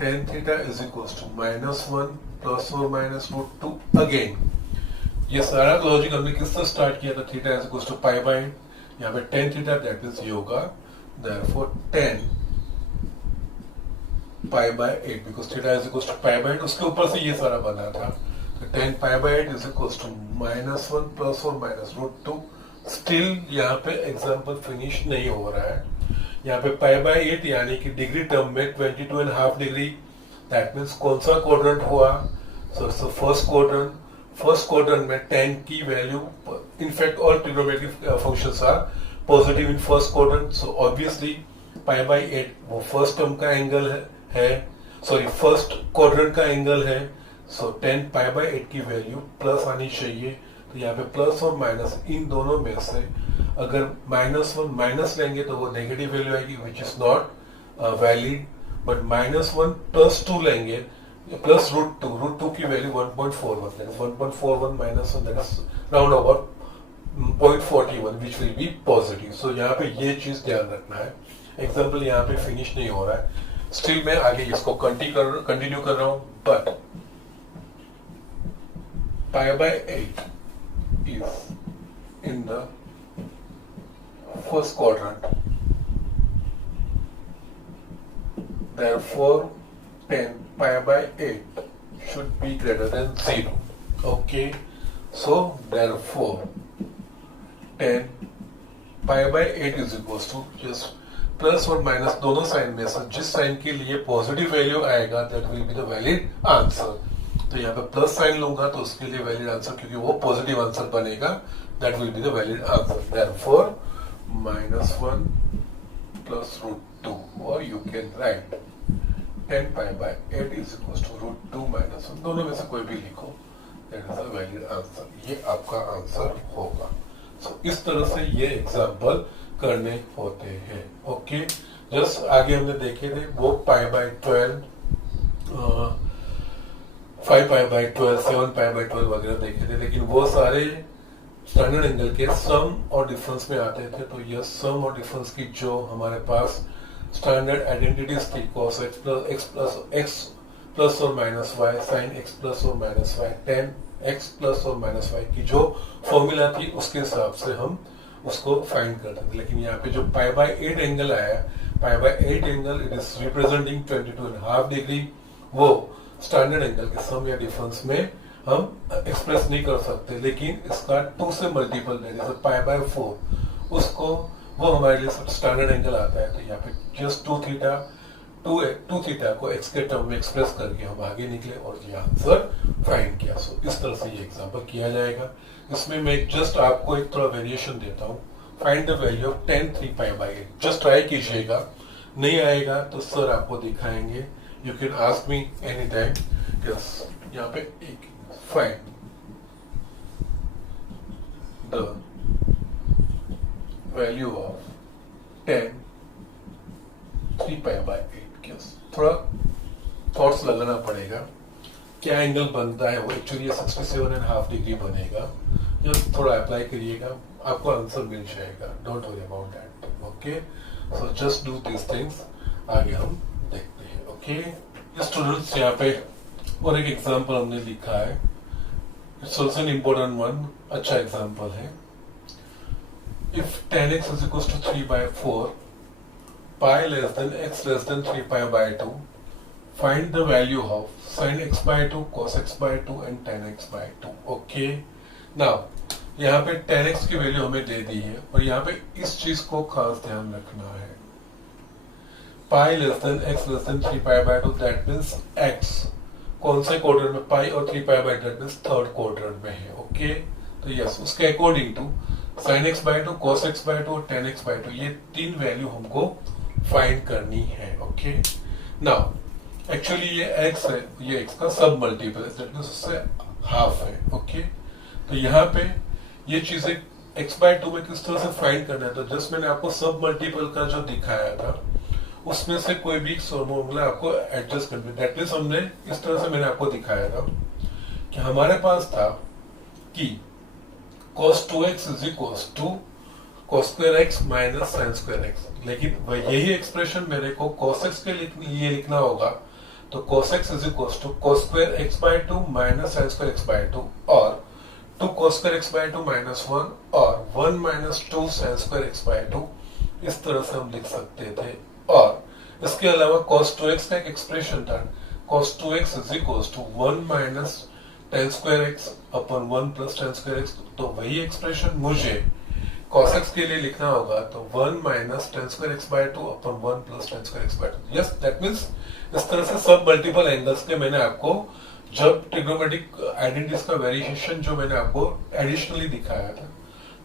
tan theta is equals to -1 plus और माइनस रूट 2 अगेन। ये सारा लॉजिक हमने किससे स्टार्ट किया था, theta is equals to pi by 8, यहाँ पे tan थीटा दैट मींस ये होगा therefore tan pi by 8 because theta is equals to pi by 8, उसके ऊपर से ये सारा बना था। तो tan pi by 8 is equals to -1 plus और माइनस रूट 2। स्टिल यहाँ पे एग्जाम्पल फिनिश नहीं हो रहा है। यहाँ पे पाई बाय 8 यानी कि डिग्री टर्म में 22.5 डिग्री, दैट मीन्स कौन सा क्वाड्रेंट हुआ, so it's the first quadrant. First quadrant में tan की value, in fact all trigonometric functions are positive in first quadrant, so obviously pi by 8 वो फर्स्ट टर्म का एंगल है sorry first quadrant का angle है। सो tan पाई बाय 8 की value plus आनी चाहिए, तो यहाँ पे प्लस और माइनस इन दोनों में से अगर -1 माइनस लेंगे तो वो नेगेटिव वैल्यू आएगी which is not valid, but -1 plus 2 लेंगे प्लस रूट 2 की value 1.41, that is 1.41 minus 1 that is round about 0.41 which will be positive. So यहाँ पे ये चीज ध्यान रखना है। एग्जाम्पल यहाँ पे फिनिश नहीं हो रहा है, स्टिल मैं आगे इसको कंटिन्यू कर रहा हूँ, but pi by 8 is in the first quadrant, therefore tan pi by 8 should be greater than 0. Okay, so therefore tan pi by 8 is equals to just plus और माइनस दोनों साइन में से जिस साइन के लिए पॉजिटिव वैल्यू आएगा that will be the valid answer. तो यहाँ पे प्लस साइन लूंगा तो उसके लिए वैलिड आंसर, क्योंकि वो पॉजिटिव आंसर बनेगा, that will be the valid answer. Therefore -1 plus root 2, और you can write tan pi by 8 is equal to root 2 minus 1, दोनों में से कोई भी लिखो, that is the valid answer. ये आपका आंसर होगा। सो इस तरह से ये एग्जाम्पल करने होते हैं। ओके, जस्ट आगे हमने देखे थे वो pi by 12, 5 pi bye 12, 7 pi by 12 वगैरह देखे थे, लेकिन वो सारे स्टैंडर्ड एंगल के सम और डिफरेंस में आते थे। तो ये सम और डिफरेंस की जो हमारे पास स्टैंडर्ड आइडेंटिटीज थी, cos x प्लस और minus y, sine x plus और minus y, tan x plus और माइनस वाई की जो फॉर्मूला थी उसके हिसाब से हम उसको फाइंड करते थे। लेकिन यहाँ पे जो पाई बाय 8 एंगल आया, पाई by 8 angle it is representing 22.5 degree, वो स्टैंडर्ड एंगल के सम या डिफरेंस में हम एक्सप्रेस नहीं कर सकते, लेकिन इसका 2 से मल्टीपल जैसे पाई बाय 4, उसको वो हमारे लिए स्टैंडर्ड एंगल आता है। तो यहाँ पे जस्ट 2 थीटा को x के टर्म में एक्सप्रेस करके हम आगे निकले और ये आंसर फाइंड किया। सो इस तरह से ये एग्जांपल किया जाएगा। इसमें मैं जस्ट आपको एक थोड़ा वेरिएशन देता हूँ। Find the value of tan 3 pi by 8, just try कीजिएगा, नहीं आएगा तो सर आपको दिखाएंगे, you can ask me any time. Yes, यहाँ पे एक find the value of tan 3 pi by 8। थोड़ा थॉट्स लगाना पड़ेगा, क्या एंगल बनता है वो, एक्चुअली 67.5 डिग्री बनेगा। जस्ट थोड़ा अप्लाई करिएगा, आपको आंसर मिल जाएगा, don't worry about that. Okay, so just do this things, आगे हम देखते हैं। ओके स्टूडेंट्स, यहाँ पे और एक एग्जांपल हमने लिखा है, it's also an important one, अच्छा एग्जांपल है। If tan x is equals to 3 by 4, pi less than x less than 3 pi by 2, find the value of sin x by 2, cos x by 2 and tan x by 2. Okay, now यहाँ पे tan x की value हमें दे दी है और यहाँ पे इस चीज को खास ध्यान रखना है, pi less than x less than 3 pi by 2, that means x कौन से क्वाड्रेंट में, pi और 3 pi by 2 that means third quadrant में है। ओके, तो यस, उसके according to sin x by 2, cos x by 2 और tan x by 2, ये तीन वैल्यू हमको फाइंड करनी है। ओके, नाउ एक्चुअली ये x है, ये x का सब मल्टीपल है, दैट मींस उससे हाफ है। ओके, तो यहाँ पे ये चीजें x/2 में किस तरह से फाइंड करना है, तो जस्ट मैंने आपको सब मल्टीपल का जो दिखाया था उसमें से कोई भी फॉर्मूला आपको एडजस्ट करना है। दैट मींस हमने इस तरह से मैंने आपको दिखाया था कि हमारे पास था कि cos 2x is equal to cos square x minus sin square x, लेकिन यही एक्सप्रेशन मेरे को cos x के लिए लिखना होगा, तो cos x is equal to cos square x/2 minus sin square x/2 और 2 cos स्क्वायर x/2 माइनस 1 और 1 माइनस 2 sin स्क्वायर x/2, इस तरह से हम लिख सकते थे। और इसके अलावा cos 2x का एक एक्सप्रेशन था, cos 2x is equal to 1 minus tan square x upon 1 plus tan square x, तो वही एक्सप्रेशन मुझे cos x के लिए लिखना होगा, तो 1 minus tan square x/2 upon 1 plus tan square x/2। Yes, that means इस तरह से सब मल्टीपल एंगल्स के मैंने आपको जब ट्रिग्नोमेट्रिक आइडेंटिटीज का वेरिएशन जो मैंने आपको एडिशनली दिखाया था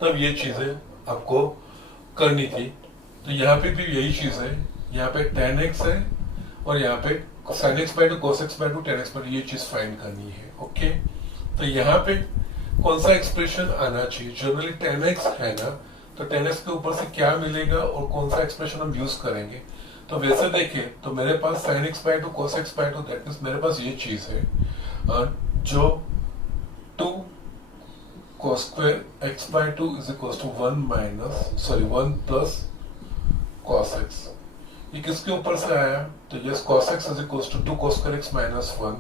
तब ये चीजें आपको करनी थी। तो यहाँ पे भी यही चीज है, यहाँ पे tan x है और यहाँ पे sin x/2 cos x/2 tan x/2, ये चीज फाइंड करनी है। ओके, तो यहाँ पे कौन सा एक्सप्रेशन आना चाहिए, जनरली tan x है ना, तो tan x के ऊपर से क्या मिलेगा और कौन सा एक्सप्रेशन हम यूज करेंगे। तो वैसे देखें तो मेरे पास sin x/2 cos x/2, दैट मींस मेरे पास ये चीज है जो 2 cos square x/2 is equal to 1 plus cos x, ये किसके ऊपर से आया, तो yes cos x is equal to 2 cos square x minus 1।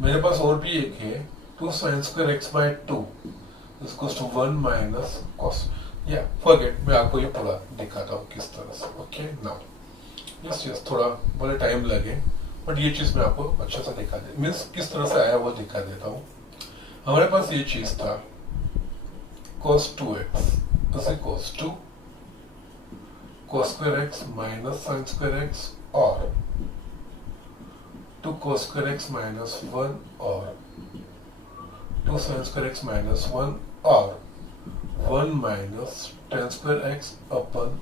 मेरे पास और भी एक है 2 sin square x/2 is equal to 1 minus cos, या फॉरगेट, मैं आपको ये पूरा दिखाता हूँ किस तरह से। ओके, नाउ यस थोड़ा बड़ा टाइम लगे बट ये चीज मैं आपको अच्छे से दिखा दे, मीन्स किस तरह से आया वो दिखा देता हूँ। हमारे पास ये चीज था cos 2x is equal to cos square x minus sin square x और 2 cos स्क्वायर x माइनस 1 और 2 sin स्क्वायर x माइनस 1 और 1 minus tan square x upon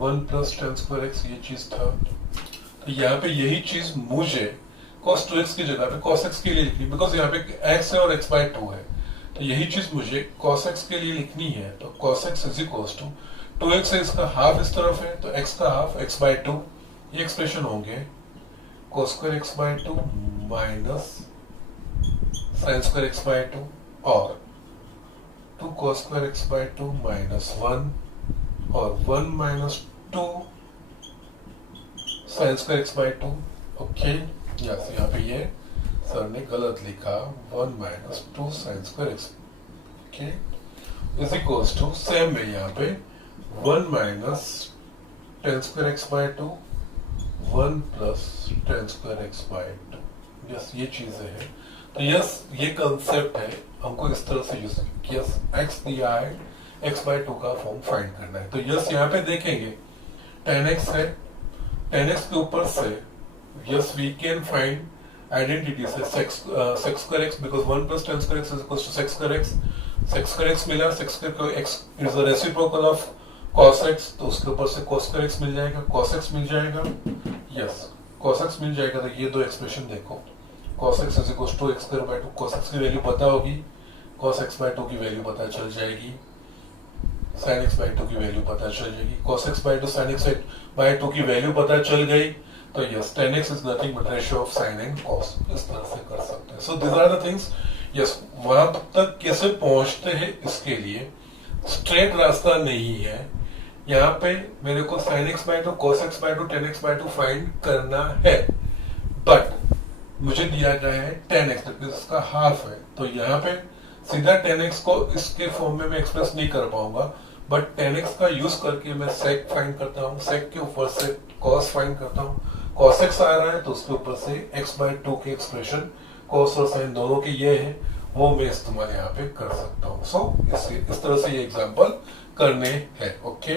1 plus tan square x, ये चीज था। तो यहाँ पे यही चीज मुझे cos 2x की जगह पे cos x के लिए लिखनी, बिकॉज यहाँ पे x है और x/2 है, तो यही चीज मुझे cos x के लिए लिखनी है। तो cos x is equal to 2x है, इसका हाफ इस तरफ है, तो x का हाफ x/2, ये एक्सप्रेशन होंगे cos square x/2 minus sin square x/2 और 2 cos स्क्वायर x/2 माइनस 1 और 1 minus 2 sin square x/2। Okay, yes, यहाँ पे ये सर ने गलत लिखा 1 minus 2 sin square x, okay, is equals to same है यहाँ पे 1 minus tan square x/2 1 plus tan square x/2। Yes, ये चीजें हैं। तो यस, ये कंसेप्ट है, हमको इस तरह से यूज, यस x दिया है, x/2 का फॉर्म फाइंड करना है। तो यस, यहाँ पे देखेंगे tan x है, tan x के ऊपर से yes we can find identity से sec square x, because 1 plus tan square x is equal to sec square x, sec square x मिला, sec square x is the reciprocal of cos x, तो उसके ऊपर से cos square x मिल जाएगा, cos x मिल जाएगा, yes cos x मिल जाएगा। तो ये दो एक्सप्रेशन देखो, cos x is equal to x²/2, cos x की वैल्यू पता होगी, cos x/2 की वैल्यू पता चल जाएगी, sin x/2 की वैल्यू पता चल जाएगी, cos x/2 sin x/2 की वैल्यू पता चल गई, तो yes tan x is nothing but ratio of sin and cos, इस तरह से कर सकते हैं। So this are the things. Yes, वहां तक कैसे पहुंचते हैं इसके लिए स्ट्रेट रास्ता नहीं है, यहाँ पे मेरे को sin x/2 cos x/2 tan x/2 find करना है, बट मुझे दिया गया है tan x, इसका हाफ है, तो यहाँ पे सीधा tan x को इसके फॉर्म में मैं एक्सप्रेस नहीं कर पाऊंगा, बट tan x का यूज करके मैं sec फाइंड करता हूँ, sec के ऊपर से cos फाइंड करता हूँ, cos x आ रहा है तो उसके ऊपर से x/2 के एक्सप्रेशन cos और sin दोनों के ये है, वो मैं इस्तेमाल यहाँ पे कर सकता हूँ। सो इस तरह से ये एग्जाम्पल करने हैं। ओके,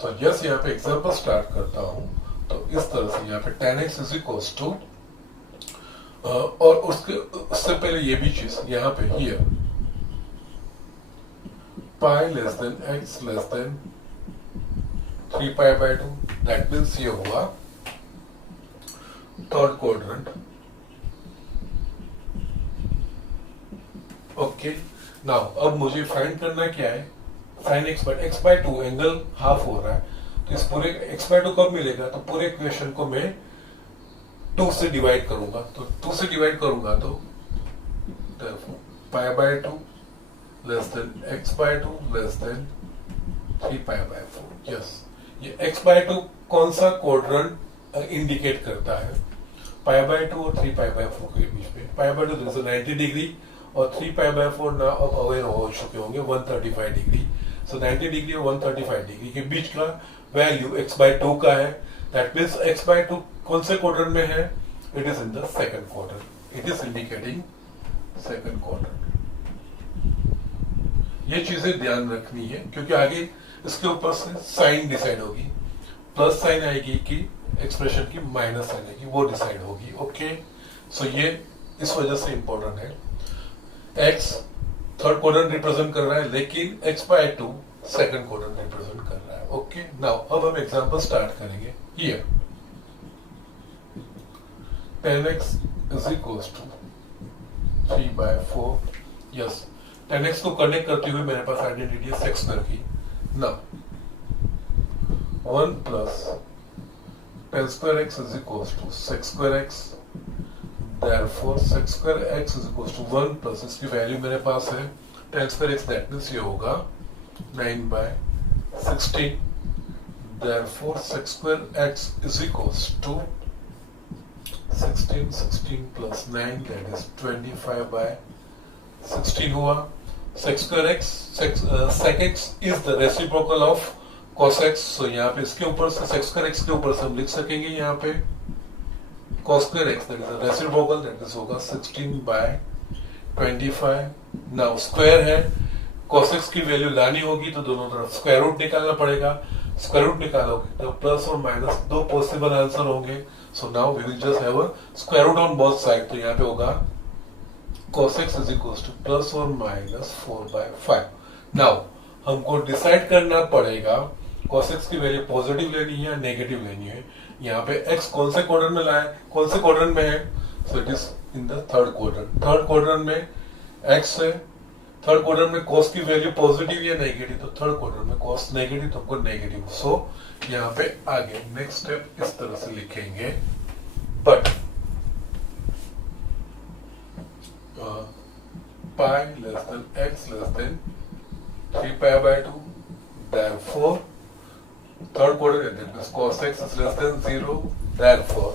तो यस, यहाँ पे एग्जाम्पल स्टार्ट करता हूँ। तो इस तरह से यहाँ पे tan x is equal to, और उससे पहले ये भी चीज यहाँ पे here pi less than x less than 3π/2, that means ये हुआ थर्ड क्वाड्रेंट। ओके, नाउ अब मुझे फाइंड करना क्या है, sine x by 2 angle half हो रहा है, तो इस पूरे x बाय 2 कब मिलेगा, तो पूरे इक्वेशन को मैं 2 से डिवाइड करूंगा, तो 2 से डिवाइड करूंगा तो pi by 2 less than x by 2 less than 3 pi by 4। Yes, ये x बाय 2 कौन सा क्वाड्रेंट इंडिकेट करता है, पाई बाय 2 और 3 पाई बाय 4 के बीच में। पाई बाय 2 90 डिग्री और 3 पाई बाय 4 ना अब अवेयर हो चुके होंगे 135 डिग्री। सो 90 डिग्री और 135 डिग्री के बीच का वैल्यू x बाय 2 का है। दैट मीन्स x बाय 2 कौन से क्वाड्रेंट में है, it is in the second quadrant, it is indicating second quadrant. ये चीजें ध्यान रखनी है क्योंकि आगे इसके ऊपर से साइन डिसाइड होगी, प्लस साइन आएगी कि एक्सप्रेशन की माइनस साइन आएगी, वो डिसाइड होगी। ओके, सो ये इस वजह से इंपॉर्टेंट है। x थर्ड क्वाड्रेंट रिप्रेजेंट कर रहा है, लेकिन x by 2 second quadrant represent कर रहा है। ओके, नाउ अब हम एग्जांपल स्टार्ट करेंगे। Here 10x is equals to 3 by 4। Yes, 10x को कनेक्ट करते हुए मेरे पास आइडेंटिटी है सेक्स स्क्वायर की। Now 1 plus 10 square x is equals to sec square x, therefore sec square x is equals to 1 plus इसकी value मेरे पास है 10 square x, that means ये होगा 9 by 16। therefore sec square x is equals to 16 plus 9 that is 25 by 16 हुआ। sec square x sec x is the reciprocal of cos x, so यहाँ पे इसके ऊपर से sec square x के ऊपर से हम लिख सकेंगे यहाँ पे cos square x, that is a reciprocal, that is होगा 16 by 25। नाउ स्क्वायर है, cos x की वैल्यू लानी होगी तो दोनों तरफ स्क्वायर रूट निकालना पड़ेगा। स्क्वायर रूट निकालोगे तो प्लस और माइनस दो पॉसिबल आंसर होंगे। So now we will just have a square root on both side, तो यहाँ पे होगा cos x is equals to plus और माइनस 4 by 5। नाउ हमको डिसाइड करना पड़ेगा cos x की वैल्यू पॉजिटिव लेनी है या नेगेटिव लेनी है। यहाँ पे x कौन से क्वाड्रेंट में लाए, कौन से क्वाड्रेंट में है, so it is in the third quadrant. Third quadrant में x है, थर्ड क्वाड्रेंट में cos की वैल्यू पॉजिटिव या नेगेटिव, तो थर्ड क्वाड्रेंट में cos नेगेटिव तो हमको नेगेटिव। सो यहाँ पे आगे नेक्स्ट स्टेप इस तरह से लिखेंगे, but pi less than x less than 3 pi by 2, therefore third quadrant cos x is less than 0, therefore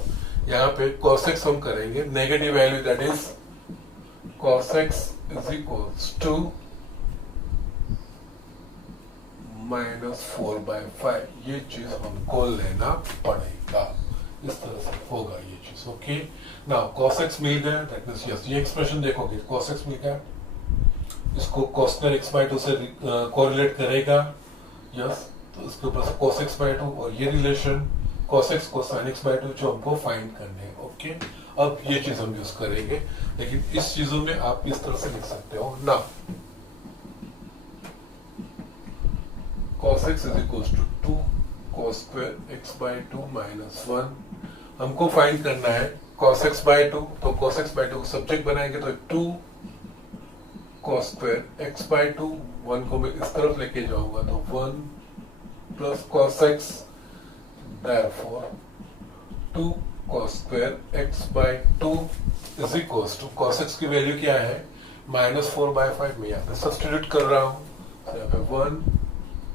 यहाँ पे cos x हम करेंगे negative value, that is cos x is equals to -4 by 5। ये चीज हमको लेना पड़ेगा, इस तरह से होगा ये चीज। ओके, नाउ cos x मिल गया, दैट मींस यस, ये एक्सप्रेशन देखोगे cos x मिल गया, इसको cos square x by 2 से कोरिलेट करेगा। यस, तो इसके ऊपर से cos x by 2 और ये relation cos x cosine x by 2 जो हमको फाइंड करने हैं। ओके, अब ये चीज हम यूज करेंगे, लेकिन इस चीजों में आप इस तरह से लिख सकते हो ना, cos x is equals to 2 cos square x by 2 minus 1। हमको फाइंड करना है cos x by 2, तो cos x by 2 को सब्जेक्ट बनाएंगे तो 2 cos square x by 2, 1 को मैं इस तरफ लेके जाऊंगा तो 1 plus cos x, therefore 2 cos square x by 2 is equals to cos x की वैल्यू क्या है -4 by 5, मैं यहाँ पे सब्स्टिट्यूट कर रहा हूँ, तो यहाँ पे 1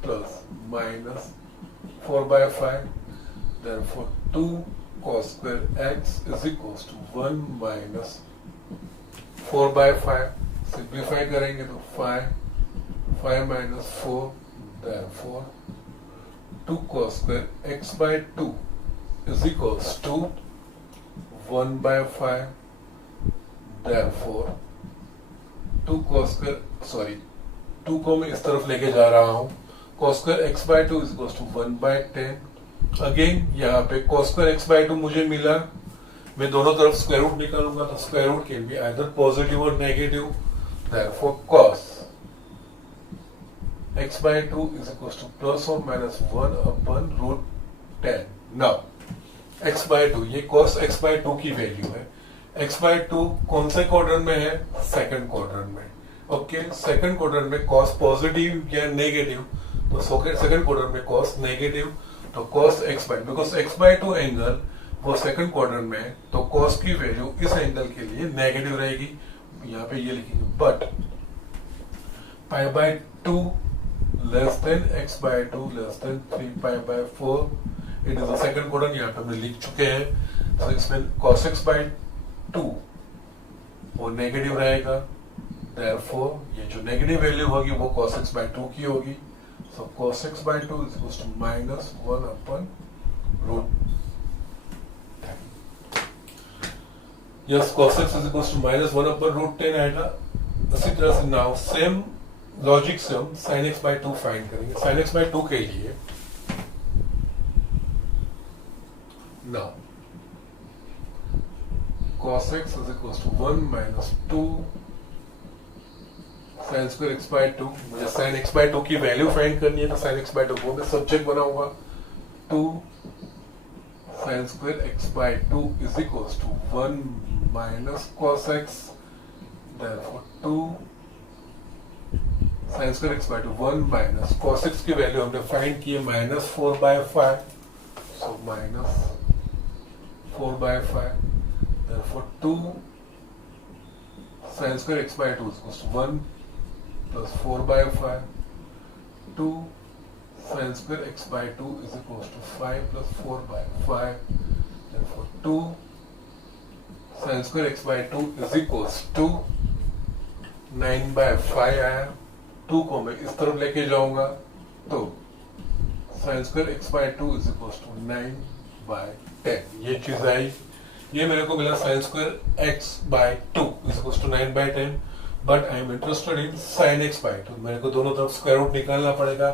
plus -4 by 5, therefore 2 cos square x is equals to 1 minus 4 by 5। Simplify करेंगे तो 5 minus 4, therefore 2 cos square x by 2 is equals to 1 by 5, therefore 2 cos square 2 को मैं इस तरफ लेके जा रहा हूँ, cos square x by 2 is equals to 1 by 10। Again यहाँ पे cos square x by 2 मुझे मिला, मैं दोनों तरफ स्क्वायर रूट निकालूंगा तो square root can be either positive और negative, therefore cos x by 2 is equals to plus or minus 1 upon root 10। Now x by two, ये cos x बाय टू की वैल्यू है। x बाय टू कौन से quadrant में है? Second quadrant में। Okay, second quadrant में cos positive या नेगेटिव, तो सेकंड क्वाड्रेंट में cos नेगेटिव, तो cos x by, because x by two angle वो सेकंड क्वाड्रेंट में है, तो cos की वैल्यू इस एंगल के लिए नेगेटिव रहेगी। यहाँ पे ये लिखेंगे, but pi by two less than x by two less than 3 pi by 4, it is the second quadrant, यहाँ पे हम लिख चुके हैं। तो इसमें cos x बाय टू वो नेगेटिव रहेगा, देयरफॉर ये जो नेगेटिव वैल्यू होगी वो cos x बाय टू की होगी। So cos x by two is equal to minus 1 upon root, yes cos x is equal to minus 1 upon root 10 आएगा। इसी तरह से नाउ सेम लॉजिक से हम sin x by two find करेंगे। sin x by two के लिए now cos x is equal to 1 minus 2 sin square x by two. मुझे sin x बाय टू की वैल्यू फाइंड करनी है, तो sin x बाय टू को मैं सब्जेक्ट बनाऊंगा, 2 sin square x by two is equal to 1 minus cos x, therefore 2 sin square x by two 1 minus cos x की value हमने find की है माइनस 4 बाय 5, सो minus 4 by 5, therefore 2 sin square x by two is equal to 1 plus 4 by 5, 2 sin square x by two is equal to 5 plus 4 by 5, therefore 2 sin square x by two is equal to 9 by 5 आया। 2 को मैं इस तरफ लेके जाऊंगा, तो sin square x by two is equal to 9 by 10, ये चीज आई। ये मेरे को मिला sin square x by two is equal to 9 by 10, but I am interested in sin x by two. मेरे को दोनों तरफ स्क्वायर रूट निकालना पड़ेगा,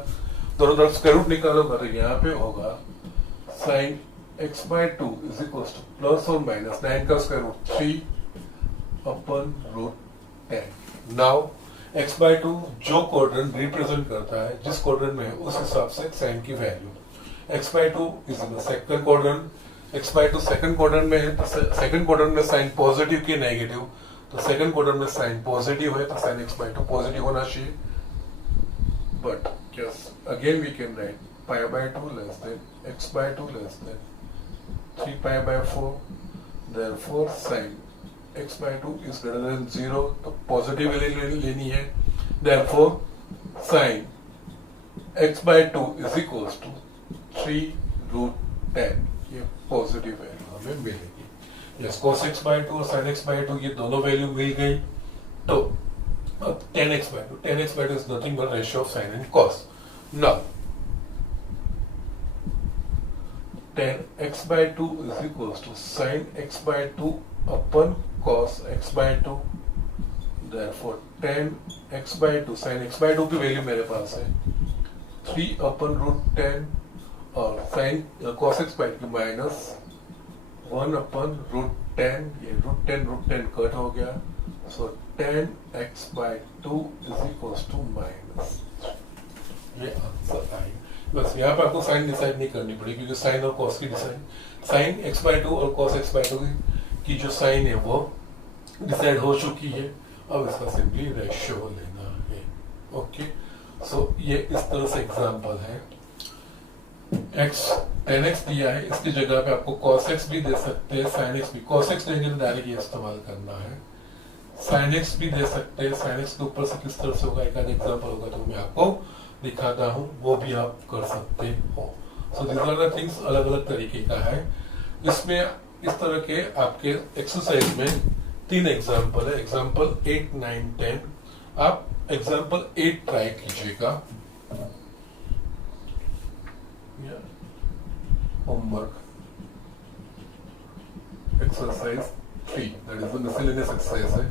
दोनों तरफ स्क्वायर रूट निकालूंगा तो यहाँ पे होगा sin x by two is equal to plus और माइनस 9 का square root 3 upon root 10। Now x by two जो क्वाड्रेंट रिप्रेजेंट करता है, जिस क्वाड्रेंट में है उस हिसाब से साइन की value. x by two is in the second quadrant, x by two second quadrant में है, तो सेकंड क्वाड्रेंट में साइन पॉजिटिव की नेगेटिव, तो सेकंड क्वाड्रेंट में साइन पॉजिटिव है, तो sine x by two positive होना चाहिए। But yes again we can write pi by two less than x by two less than 3 pi by 4, therefore sine x by two is greater than 0, तो positive value लेनी है, therefore sine x by two is equal to 3 root 10, ये positive value हमें मिलेगी। Yes cos x by two और sin x by two ये दोनों value मिल गई, तो अब 10x by two, 10x by two is nothing but ratio of sine and cos। Now 10x by two is equal to sin x by two upon cos x by to, therefore 10x by to, sin x by two की value मेरे पास है 3 upon root 10 और sin cos x by two minus 1 upon root 10, ये root 10 cut हो गया, so 10x by two is equal to minus, ये answer आएगा। बस यहाँ पे आपको साइन डिसाइड नहीं करनी पड़ेगी, क्योंकि साइन और कॉस की decide, sine x by two और cos x बाय टू की जो साइन है वो डिसाइड हो चुकी है, अब इसका सिंपली रेशियो लेना है। ओके, सो ये इस तरह से एग्जांपल है। x 10x दिया है, इसकी जगह पे आपको cos x भी दे सकते हैं, sin x भी, cos x देंगे तो डायरेक्ट ये इस्तेमाल करना है, sin x भी दे सकते हैं, sin x के ऊपर से किस तरह से होगा एक आध एग्जांपल होगा तो मैं आपको दिखाता हूं, वो भी आप कर सकते हो। So this are the things, अलग अलग तरीके का है। इसमें इस तरह के आपके एक्सरसाइज में 3 एग्जांपल है, एग्जांपल 8, 9, 10। आप एग्जांपल 8 ट्राई कीजिएगा, homework exercise 3, that is the miscellaneous exercise है,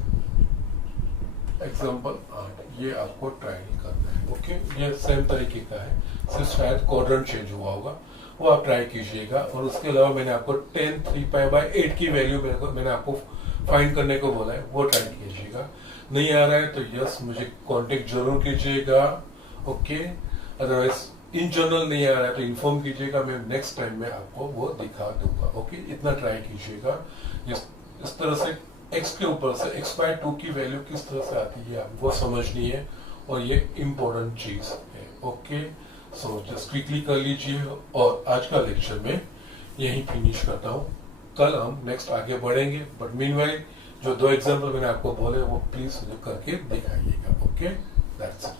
एग्जांपल 8, ये आपको ट्राई करना है। ओके, ये सेम तरीके का है, सिर्फ शायद क्वाड्रेंट चेंज हुआ होगा, वो आप ट्राई कीजिएगा। और उसके अलावा मैंने आपको 10 3 पाई बाय 8 की वैल्यू मैंने आपको फाइंड करने को बोला है, वो ट्राई कीजिएगा। नहीं आ रहा है तो यस मुझे कांटेक्ट जरूर कीजिएगा। ओके, अदरवाइज इन जनरल नहीं आ रहा है तो इन्फॉर्म कीजिएगा, मैं नेक्स्ट टाइम में आपको वो दिखा दूंगा। ओके, इतना ट्राई कीजिएगा। इस तरह से x के ऊपर से x/2 की वैल्यू किस तरह से आती है आपको समझनी है, और ये इम्पोर्टेंट चीज है। ओके, सो जस्ट क्विकली कर लीजिए, और आज का लेक्चर में यही फिनिश करता हूँ। कल हम नेक्स्ट आगे बढ़ेंगे, बट मीनवाइल जो 2 एग्जाम्पल मैंने आपको बोले वो प्लीज करके दिखाइएगा। Okay, that's it.